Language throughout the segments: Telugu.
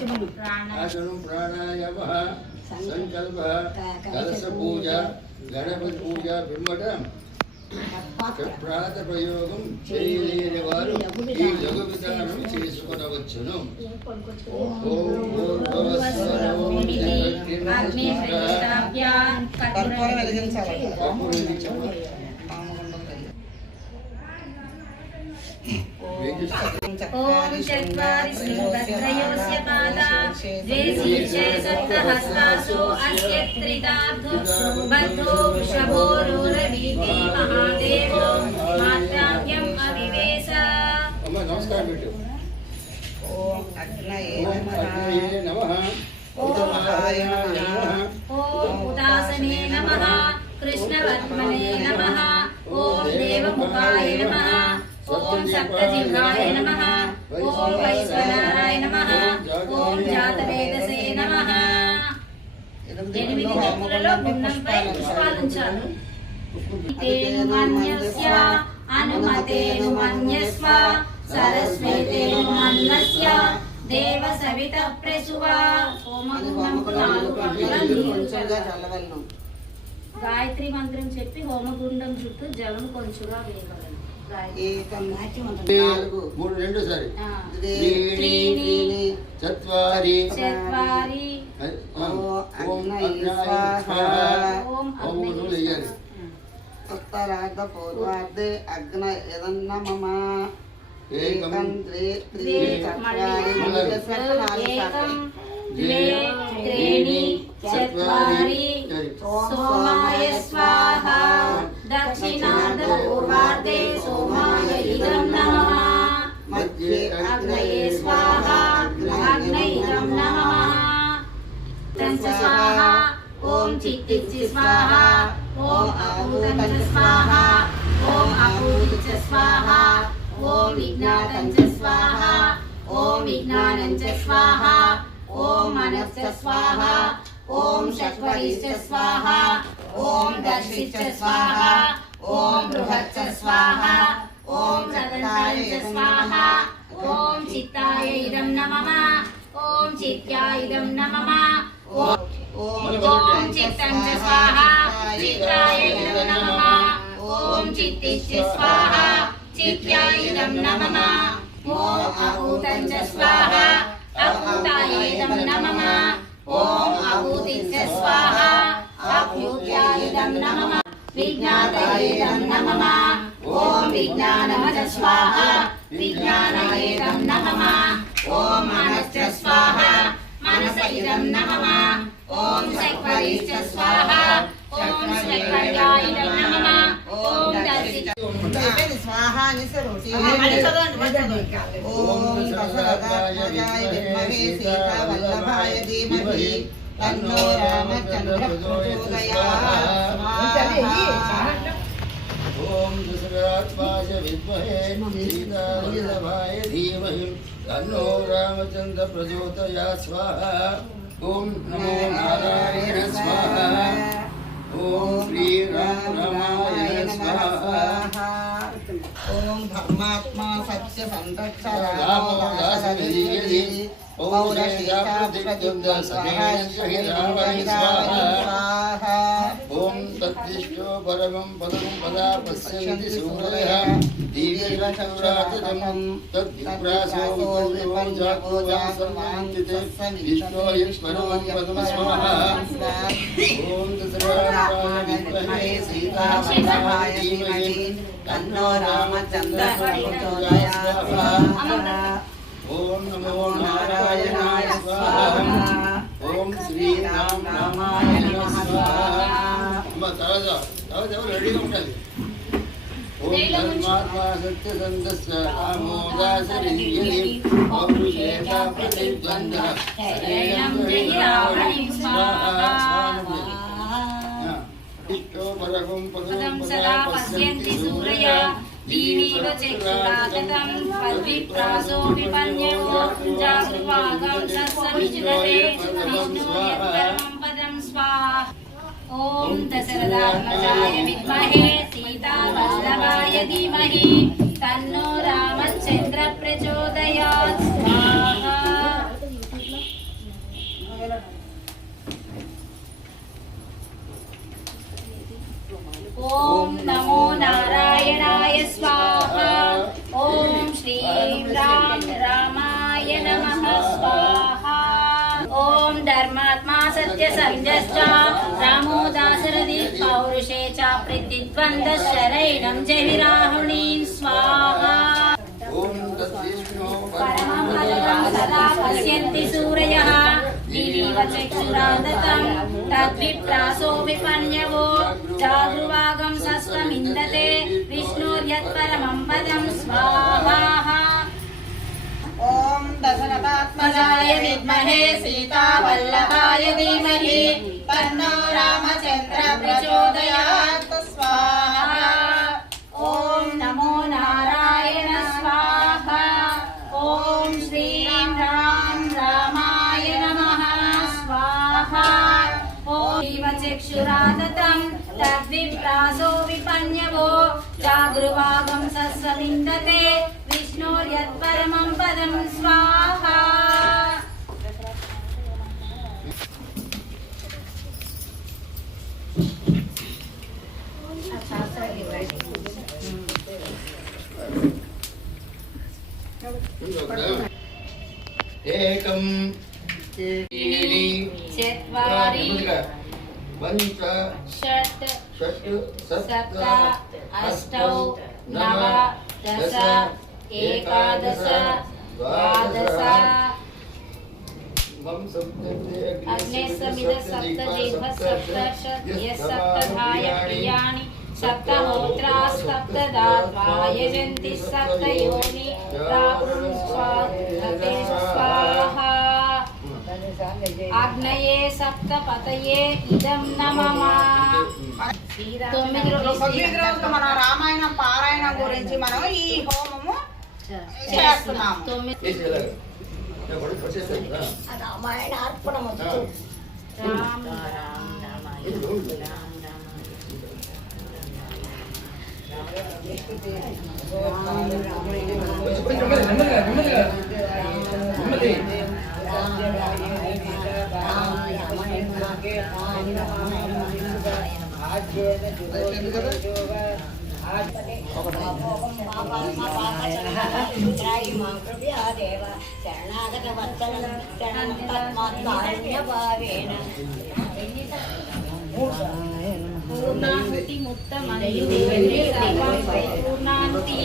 आसनं प्राणायामः संकल्पः कलश पूजा गणपति पूजा बिम्बट ప్రాత ప్రయోగం చేయలేని వారు ఈ లఘు విధానం చేసుకొనవచ్చును. ఓం చత్వారి శ్రీభద్రయోస్య పాదా ద్వే శీర్షే సప్తహస్తాసు అస్య త్రిదార్థో భద్రో వృషభోరురవీతి మహాదేవో మాత్రాజ్ఞం అవివేశ. నమస్కారం పెట్టు. ఓం అగ్నయే నమః. ఓం ఉదాసనే నమః. కృష్ణవర్మణే నమః. ఓం దేవముఖాయ నమః. ఓం సప్తజిహ్వాయ నమః. ఓం వైశ్వనారాయ నమః. ఓం జాతవేదసే నమః. 8 దంపులలో గుండంపై పుష్పాలుంచాలి. తేను మన్యస్య అనుమతేను మన్యస్వ సరస్వతేను మన్వస్య దేవ సవిత ప్రసువా. హోమగుండంకు 4 పక్కల నీరు చల్లవలను. గాయత్రి మంత్రం చెప్పి హోమగుండం చుట్టూ జలం కొంచెంగా వేయగలను. చత్వారి ఉత్తరార్ధ పూర్వార్ధే అగ్న యదన్న మమ ఏకం ద్వే త్రీ చత్వారి త్రీణి చత్వారి సోమాయ స్వాహ. దక్షిణార్ధ పూర్వార్ధే సోమాయ ఇదం నమః. మధ్యే అగ్నయే స్వాహ. అగ్నయ ఇదం నమః. తంచ స్వాహ. ఓం చిత్తిచ్చి స్వాహ. ఓం అభూతం స్వాహ. ఓం అభూతి స్వాహ. ఓం విజ్ఞాతం స్వాహ. ఓం విజ్ఞానం స్వాహ. ఓం మనశ్చ స్వాహ. ఓం షట్వరిశ్చ స్వాహ. ఓం దర్శిశ్చ స్వాహ. ఓం బృహచ్చ స్వాహ. ఓం చదంతాయ స్వాహ. ఓం చిత్తాయ ఇదం నమః. ఓం చిత్యాయ ఇదం నమః. ఓం చిత్తం చ స్వాహ. చిత్తాయ ఇదం నమః. ఓం చిత్తిశ్చ స్వాహ. చిత్యాయ ఇదం నమః. ఓం అభూతం చ స్వాహ. అభూతాయ ఇదం నమః. ఓం అభూతిశ్చ స్వాహ. అభ్యుత్యాయ ఇదం నమః. విజ్ఞాతాయ ఇదం నమః. ఓం విజ్ఞానం చ స్వాహ. విజ్ఞానాయ ఇదం నమః. ఓం మనశ్చ స్వాహ. మనస ఇదం నమః. ఓం శక్వరిశ్చ స్వాహ. ఓం శక్వర్యాయ ఇదం నమః. ఓం దర్శిశ్చ స్వాహ అని సరోటి. ఓం దశరథాత్మజాయ విద్మహే సీతావల్లభాయ ధీమహి తన్నో రామచంద్ర ప్రచోదయాత్. ఓం దశరథాత్మజాయ విద్మహే సీతావల్లభాయ ధీమహి తన్నో రామచంద్ర ప్రచోదయాత్. స్వాహ. ఓం నమో నారాయణ స్వాహ. ఓం శ్రీ రామాయ స్వాహ. ఓం ధర్మాత్మా సత్య సంరక్షణ ఓం తద్దిష్టో పరమం పదం పదా పశ్యంతి సూరయః దీర్ఘచక్షురాతతం తద్విప్రాసో విపర్యో జాగోజాసమాంతితే విష్ణో యశ్వరమం పదం స్వాహ. ఓం దశరథాయ విద్మహే సీతావల్లభాయ ధీమహి తన్నో రామచంద్ర ప్రచోదయాత్. ఓం నమో నారాయణాయ స్వాహ. ఓం శ్రీ రామాయ స్వాహ. అమ్మ తాజా ఎవరు రెడీగా ఉండాలి. ఓం ధర్మాత్మా సత్యసంధస్య ఆమోదాసరియ్యలి పౌరుషేత ప్రతిద్వంద శరేణం జయరావణి స్వాహ. ఇష్టో పరమం పదం సదా పశ్యంతి సూరయా దీవీవ చక్షురాగతం పద్విప్రాసో విపన్యో జాగృవాగం సత్సవిజులతే విష్ణు యత్పరమం పదం స్వాహ. ఓం దశరథాత్మజాయ విద్మహే సీతావల్లభాయ ధీమహి తన్నో రామచంద్ర ప్రచోదయాత్. స్వాహా. धर्मात्मा सत्यसन्धश्च रामो दाशरथी पौरुषे च प्रतिद्वन्द्वः शरैणं जहिराहुणीं स्वाहा ओम तद्विष्णु परमं पदं सदा पश्यन्ति सूरयः दिवीव चक्षुरादतं तद्विप्रासो विपन्यवो जागृवागं सस्वमिन्दते विष्णोर्यत्परमं पदं स्वाहा ॐ दशरथात्मजाय विद्महे सीतावल्लभाय धीमहि तन्नो रामचन्द्र प्रचोदयात् स्वाहा ॐ नमो नारायण स्वाहा ॐ श्रीं राम रामाय नमः स्वाहा ॐ चक्षुरादतं तद्विप्रासो विपन्यवो जागृवागं सस्वमिन्दते विष्णोर्यत्परमं पदं स्वाहा एकम त्रीणि चत्वारि पञ्च षट् षट् सप्त अष्टौ नव दश एकादश द्वादश अग्ने समिद सप्तजिह्व सप्तर्षत् सप्तधाय प्रियाणि सप्तहोत्रा सप्तदात्वाय जन्ति सप्तयोनि प्रापुं स्वाहा आग्नये सप्तपतये इदं नमः 9 రోజులు మన రామాయణం పారాయణం గురించి మనం ఈ హోమము చేస్తున్నాము. రామాయణ అర్పణమస్తు రామ पूर्णाहुति मुक्तमनयु पूर्णाहुति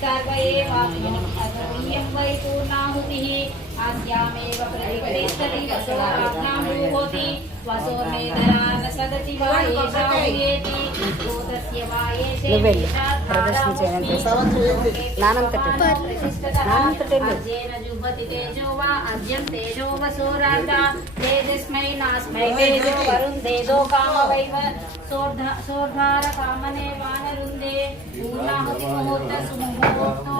सर्व एवात्मनीयं वै पूर्णाहुतिः अस्यामेव प्रतिगृहीष्यति वसोराज्ञां होति वसोर्मेधरा न सदति वा येषां येति भूतस्य वा येषे अज्येन जुह्वति तेजो वा अज्यं तेजो वसोराजा तेजस्मै नास्मै तेजो वरुन्देजो कामवैव सोर्धार कामने वानरुन्दे पूर्णाहुति मुहूर्त सुमुहूर्तो